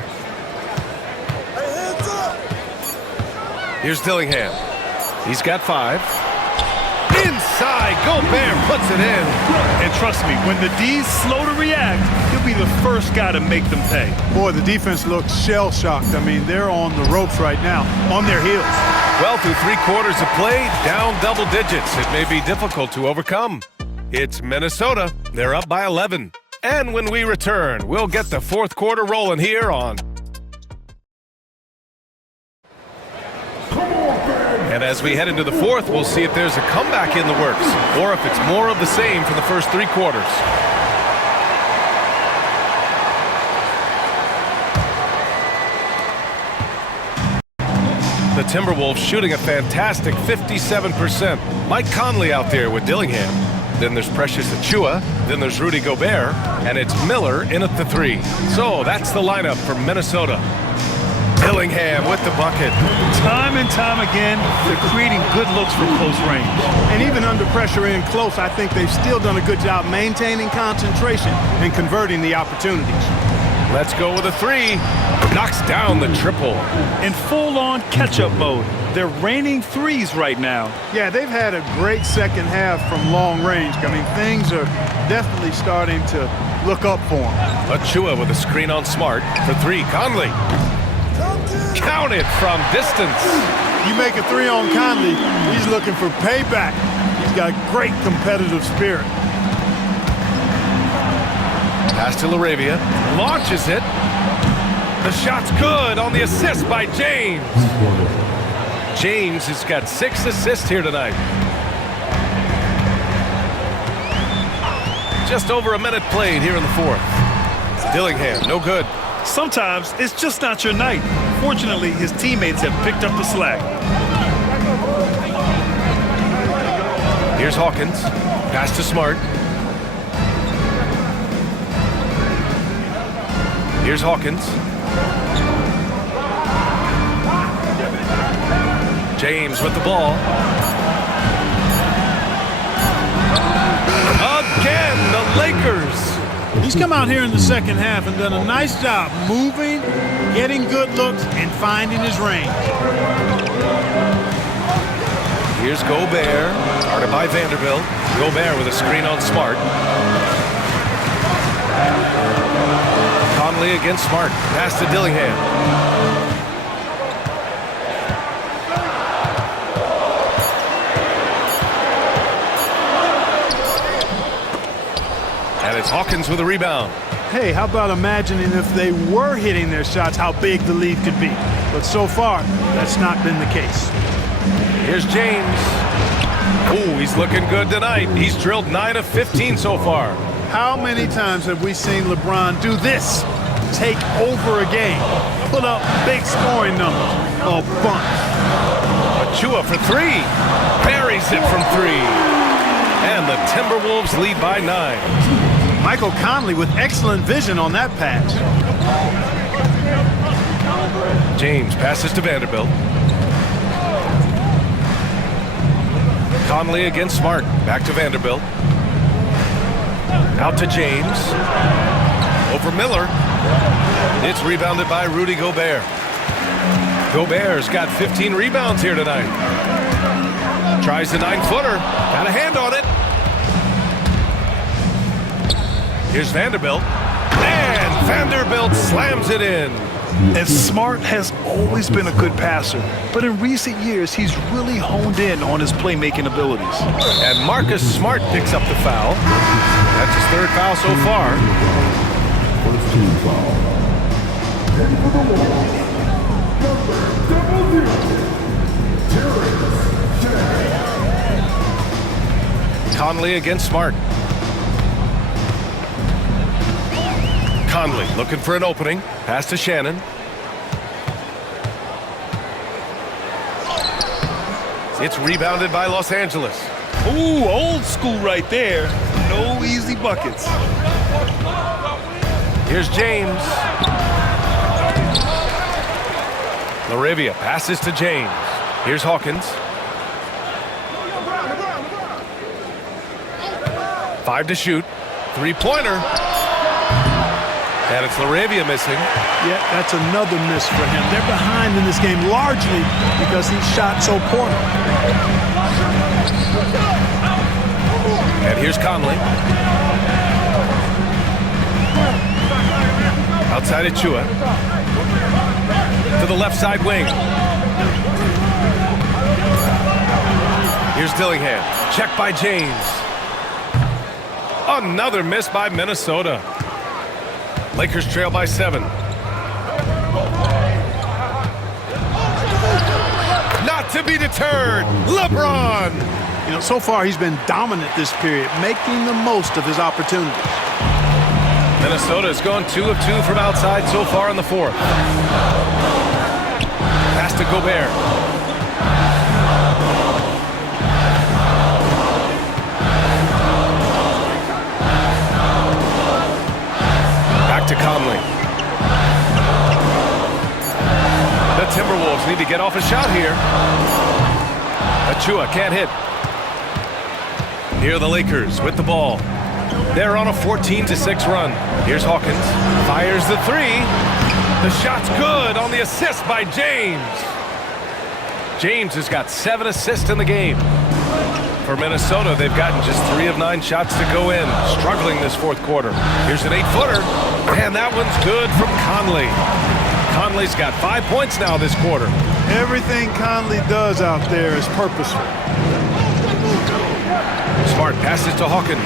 Here's Dillingham. He's got 5. Inside, Gobert puts it in. And trust me, when the D's slow to react, he'll be the first guy to make them pay. Boy, the defense looks shell-shocked. I mean, they're on the ropes right now, on their heels. Well, through 3 quarters of play, down double digits. It may be difficult to overcome. It's Minnesota. They're up by 11. And when we return, we'll get the 4th quarter rolling here on. And as we head into the 4th, we'll see if there's a comeback in the works or if it's more of the same for the first 3 quarters. The Timberwolves shooting a fantastic 57%. Mike Conley out there with Dillingham. Then there's Precious Achua. Then there's Rudy Gobert. And it's Miller in at the 3. So that's the lineup for Minnesota. Dillingham with the bucket. Time and time again, they're creating good looks from close range. And even under pressure in close, I think they've still done a good job maintaining concentration and converting the opportunities. Let's go with a 3. Knocks down the triple. In full-on catch-up mode. They're raining threes right now. Yeah, they've had a great second half from long range. I mean, things are definitely starting to look up for them. Achua with a screen on Smart. For 3, Conley. Counted from distance. You make a 3 on Conley, he's looking for payback. He's got great competitive spirit. Pass to LaRavia. Launches it. The shot's good on the assist by James. James has got 6 assists here tonight. Just over a minute played here in the fourth. Dillingham, no good. Sometimes it's just not your night. Fortunately, his teammates have picked up the slack. Here's Hawkins. Pass to Smart. Here's Hawkins. James with the ball. Again, the Lakers. He's come out here in the second half and done a nice job moving, getting good looks, and finding his range. Here's Gobert, guarded by Vanderbilt. Gobert with a screen on Smart. Conley against Smart. Pass to Dillingham. And it's Hawkins with a rebound. Hey, how about imagining if they were hitting their shots, how big the lead could be. But so far, that's not been the case. Here's James. Ooh, he's looking good tonight. He's drilled 9 of 15 so far. How many times have we seen LeBron do this? Take over a game. Put up big scoring numbers. A bunch. Achua for 3. Buries it from 3. And the Timberwolves lead by 9. Michael Conley with excellent vision on that pass. James passes to Vanderbilt. Conley against Smart. Back to Vanderbilt. Out to James. Over Miller. It's rebounded by Rudy Gobert. Gobert's got 15 rebounds here tonight. Tries the 9-footer. Got a hand on it. Here's Vanderbilt. And Vanderbilt slams it in. And Smart has always been a good passer, but in recent years, he's really honed in on his playmaking abilities. And Marcus Smart picks up the foul. That's his 3rd foul so far. First team foul. Heading for the wall. Number 0, Conley against Smart. Conley looking for an opening. Pass to Shannon. It's rebounded by Los Angeles. Ooh, old school right there. No easy buckets. Here's James. Laravia passes to James. Here's Hawkins. 5 to shoot. 3-pointer. And it's Laravia missing. Yeah, that's another miss for him. They're behind in this game largely because he shot so poorly. And here's Conley. Outside Achua. To the left side wing. Here's Dillingham. Check by James. Another miss by Minnesota. Lakers trail by 7. Not to be deterred. LeBron. You know, so far he's been dominant this period, making the most of his opportunities. Minnesota has gone 2 of 2 from outside so far in the fourth. Pass to Gobert. Back to Conley. The Timberwolves need to get off a shot here. Achua can't hit. Here are the Lakers with the ball. They're on a 14-6 run. Here's Hawkins. Fires the 3. The shot's good on the assist by James. James has got 7 assists in the game. For Minnesota, they've gotten just 3 of 9 shots to go in. Struggling this fourth quarter. Here's an 8-footer. And that one's good from Conley. Conley's got 5 points now this quarter. Everything Conley does out there is purposeful. Smart passes to Hawkins.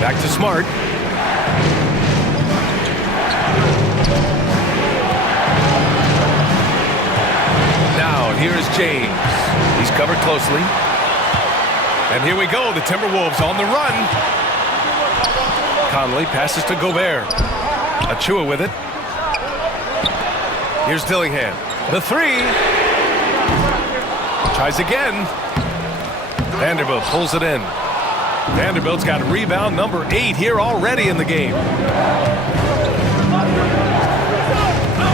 Back to Smart. James. He's covered closely. And here we go, the Timberwolves on the run. Conley passes to Gobert. Achua with it. Here's Dillingham. The three. Tries again. Vanderbilt pulls it in. Vanderbilt's got rebound number 8 here already in the game.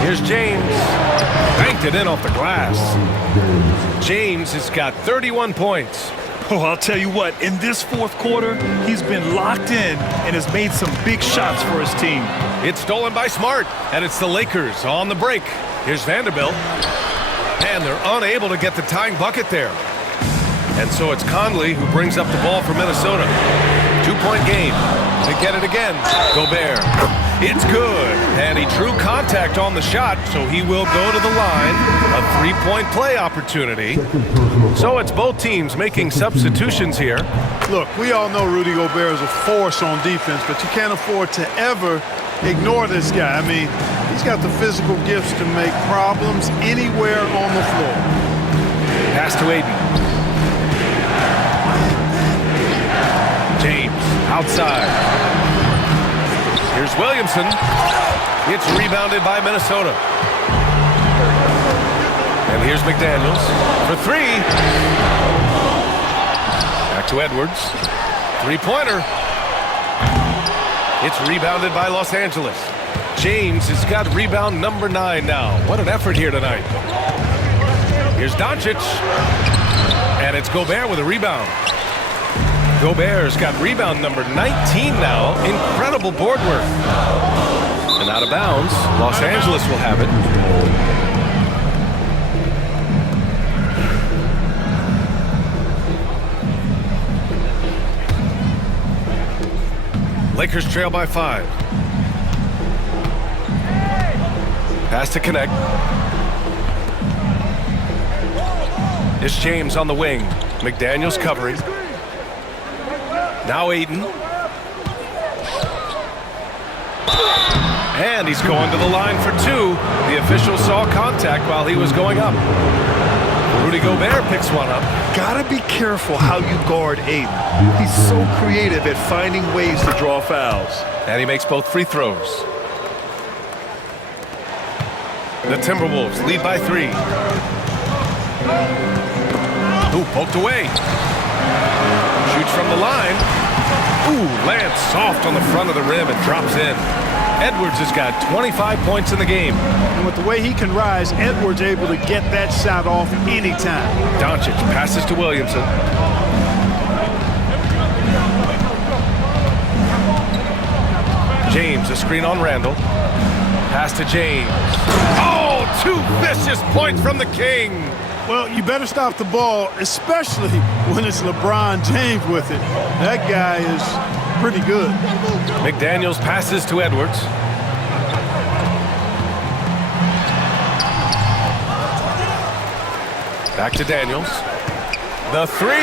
Here's James. Banked it in off the glass. James has got 31 points. Oh, I'll tell you what, in this fourth quarter, he's been locked in and has made some big shots for his team. It's stolen by Smart, and it's the Lakers on the break. Here's Vanderbilt. And they're unable to get the tying bucket there. And so it's Conley who brings up the ball for Minnesota. 2-point game. They get it again. Gobert. It's good. And he drew contact on the shot, so he will go to the line. A 3-point play opportunity. So it's both teams making substitutions here. Look, we all know Rudy Gobert is a force on defense, but you can't afford to ever ignore this guy. I mean, he's got the physical gifts to make problems anywhere on the floor. Pass to Aiden. James outside. Here's Williamson. It's rebounded by Minnesota. And here's McDaniels for 3. Back to Edwards. 3-pointer. It's rebounded by Los Angeles. James has got rebound number 9 now. What an effort here tonight. Here's Doncic. And it's Gobert with a rebound. Gobert's got rebound number 19 now. Incredible board work. And out of bounds. Los Angeles will have it. Lakers trail by 5. Pass to connect. It's James on the wing. McDaniels covering. Now Aiden. And he's going to the line for 2. The official saw contact while he was going up. Rudy Gobert picks one up. Gotta be careful how you guard Aiden. He's so creative at finding ways to draw fouls. And he makes both free throws. The Timberwolves lead by 3. Ooh, poked away. Shoots from the line. Ooh, lands soft on the front of the rim and drops in. Edwards has got 25 points in the game. And with the way he can rise, Edwards able to get that shot off anytime. Doncic passes to Williamson. James, a screen on Randall. Pass to James. Oh, 2 vicious points from the King. Well, you better stop the ball, especially when it's LeBron James with it. That guy is pretty good. McDaniels passes to Edwards. Back to Daniels. The 3.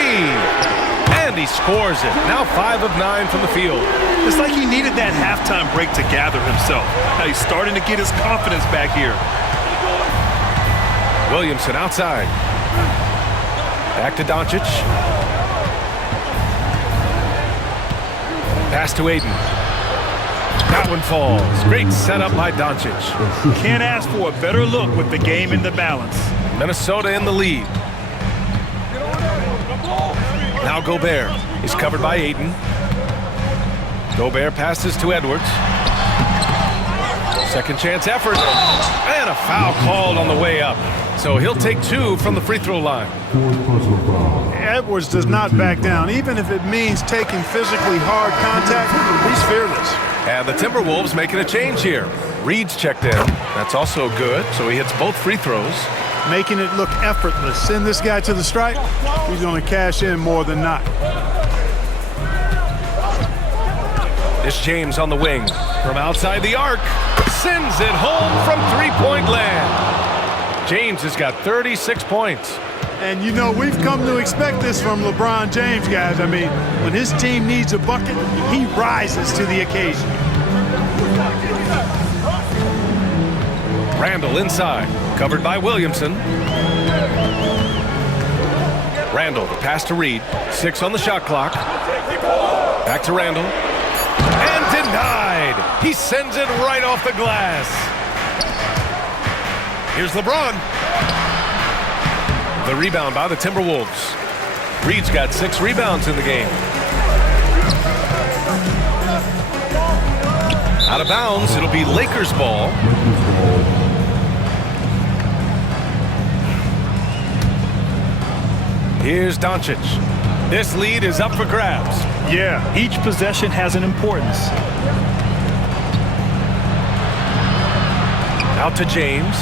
And he scores it. Now 5 of 9 from the field. It's like he needed that halftime break to gather himself. Now he's starting to get his confidence back here. Williamson outside. Back to Doncic. Pass to Aiden. That one falls. Great setup by Doncic. Can't ask for a better look with the game in the balance. Minnesota in the lead. Now Gobert. He's covered by Aiden. Gobert passes to Edwards. Second chance effort. And a foul called on the way up. So he'll take 2 from the free throw line. Edwards does not back down. Even if it means taking physically hard contact, he's fearless. And the Timberwolves making a change here. Reed's checked in. That's also good. So he hits both free throws. Making it look effortless. Send this guy to the stripe. He's going to cash in more than not. It's James on the wing. From outside the arc. Sends it home from 3-point land. James has got 36 points. And, you know, we've come to expect this from LeBron James, guys. I mean, when his team needs a bucket, he rises to the occasion. Randall inside. Covered by Williamson. Randall, the pass to Reed. 6 on the shot clock. Back to Randall. And denied. He sends it right off the glass. Here's LeBron. The rebound by the Timberwolves. Reed's got 6 rebounds in the game. Out of bounds, it'll be Lakers ball. Here's Doncic. This lead is up for grabs. Yeah, each possession has an importance. Out to James.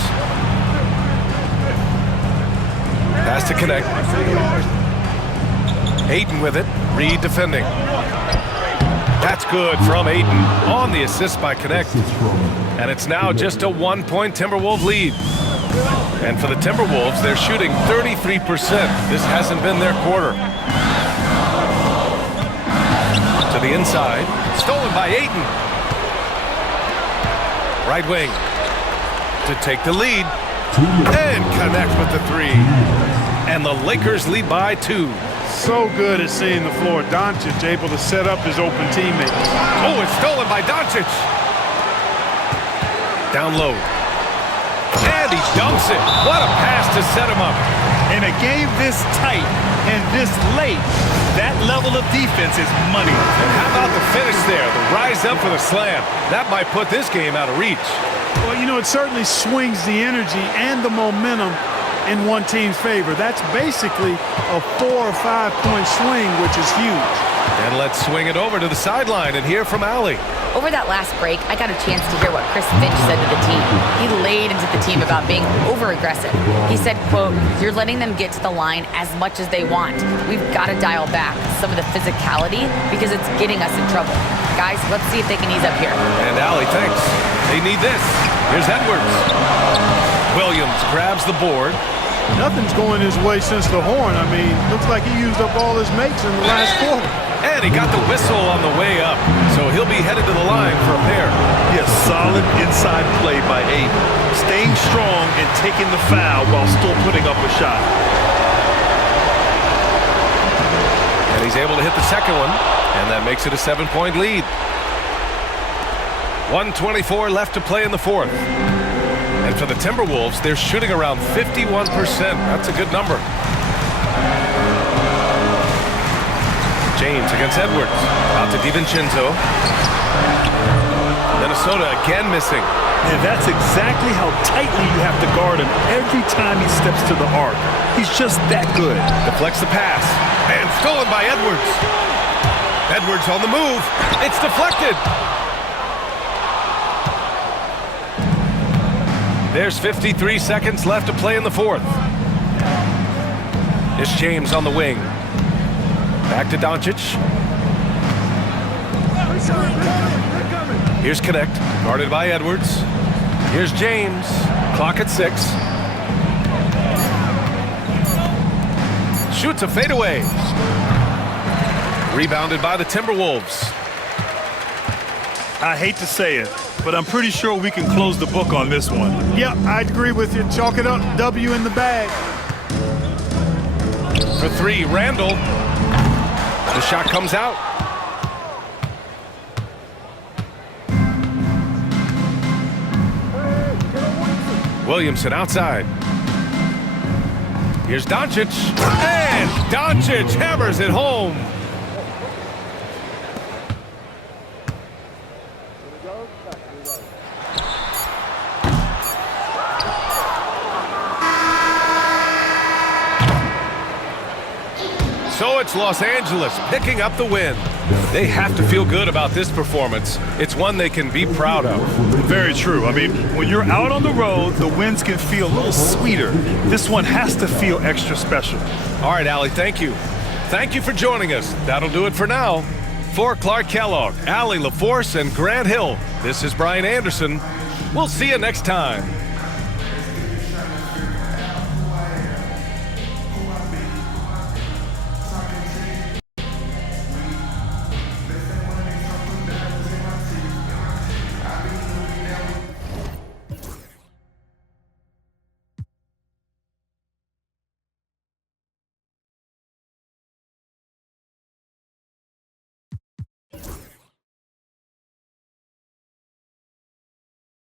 Pass to connect. Ayton with it. Reed defending. That's good from Ayton on the assist by Connect. And it's now just a 1-point Timberwolves lead. And for the Timberwolves, they're shooting 33%. This hasn't been their quarter. To the inside. Stolen by Ayton. Right wing. To take the lead. And connect with the 3. And the Lakers lead by 2. So good at seeing the floor. Doncic able to set up his open teammates. Oh, it's stolen by Doncic. Down low. And he dumps it. What a pass to set him up. In a game this tight and this late, that level of defense is money. And how about the finish there? The rise up for the slam. That might put this game out of reach. Well, you know, it certainly swings the energy and the momentum in one team's favor. That's basically a 4 or 5 point swing, which is huge. And let's swing it over to the sideline and hear from Allie. Over that last break, I got a chance to hear what Chris Finch said to the team. He laid into the team about being over-aggressive. He said, quote, "You're letting them get to the line as much as they want. We've got to dial back some of the physicality because it's getting us in trouble. Guys, let's see if they can ease up here." And Allie thinks they need this. Here's Edwards. Williams grabs the board. Nothing's going his way since the horn. I mean, looks like he used up all his mates in the last quarter. And he got the whistle on the way up, so he'll be headed to the line for a pair. Yes, solid inside play by Ayton. Staying strong and taking the foul while still putting up a shot. And he's able to hit the second one, and that makes it a 7-point lead. 1:24 left to play in the fourth. And for the Timberwolves, they're shooting around 51%. That's a good number. James against Edwards. Out to DiVincenzo. Minnesota again missing. And that's exactly how tightly you have to guard him every time he steps to the arc. He's just that good. Deflects the pass. And stolen by Edwards. Edwards on the move. It's deflected. There's 53 seconds left to play in the fourth. It's James on the wing. Back to Doncic. Here's Connect, guarded by Edwards. Here's James. Clock at 6. Shoots a fadeaway. Rebounded by the Timberwolves. I hate to say it, but I'm pretty sure we can close the book on this one. Yeah, I'd agree with you. Chalk it up. W in the bag. For 3, Randall. The shot comes out. Williamson outside. Here's Doncic. And Doncic hammers it home. So it's Los Angeles picking up the win. They have to feel good about this performance. It's one they can be proud of. Very true. I mean, when you're out on the road, the wins can feel a little sweeter. This one has to feel extra special. All right, Allie, thank you. Thank you for joining us. That'll do it for now. For Clark Kellogg, Allie LaForce, and Grant Hill, this is Brian Anderson. We'll see you next time.